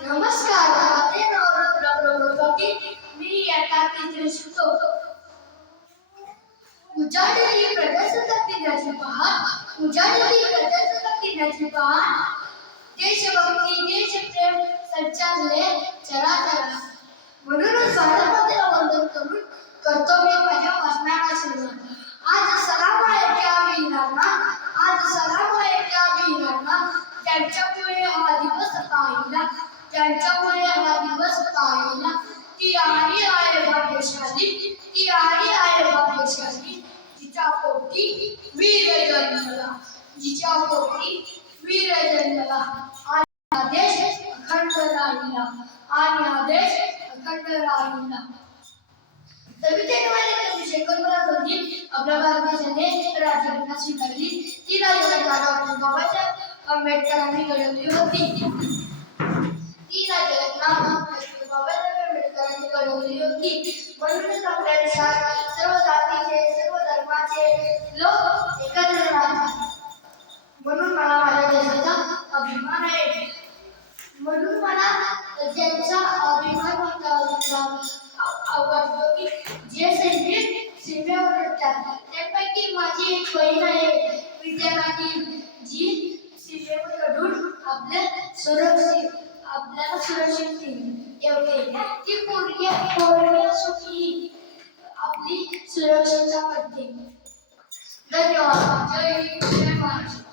नमस्कार माझे नाव रुद्र प्रभुपती मी इयत्ता तिसरी शिकतो उजाडलेली प्रजासत्ताक दिनाची पहाट उजाडलेली प्रजासत्ताक दिनाची पहाट देशभक्ती देशप्रेम संचारले चराचरा म्हणूनच भारतमातेला वंदन करून करतो माझ्या भाषणाला सुरुवात आज सलाम आहे वीरांना आज सलाम आहे त्या वीरांना त्यांच्यामुळे पाहिला त्यांच्यामुळे हा दिवस पाहिला ती आई आहे भाग्यशाली ती आई आहे भाग्यशाली जिच्या पोटी वीर जन्मला जिच्या पोटी वीर जन्मला आणि हा देश अखंड राहिला। आणि हा देश अखंड राहिला जानेवारी एकोणीसशे एकोणपन्नास रोजी आपल्या भारत देशाने राज्यघटना स्वीकारली ती राज्यघटना बाबासाहेब आंबेडकरांनी घडवली होती। होती म्हणूनच आपल्या देशात सर्व जातीचे सर्व धर्माचे लोक एकत्र राहतात म्हणून मला माझ्या देशाचा अभिमान आहे म्हणून मला त्यांचा अभिमान वाटतो की जे सैनिक सीमेवर लढतात त्यापैकी माझी एक बहीण आहे विद्या जी सीमेवर लढून आपल्या सुरक्षित आपल्याला सुरक्षित ठेवते. ती पोरगी पोरगी सुखी आपली सुरक्षितता करते धन्यवाद. जय जय महाराष्ट्र.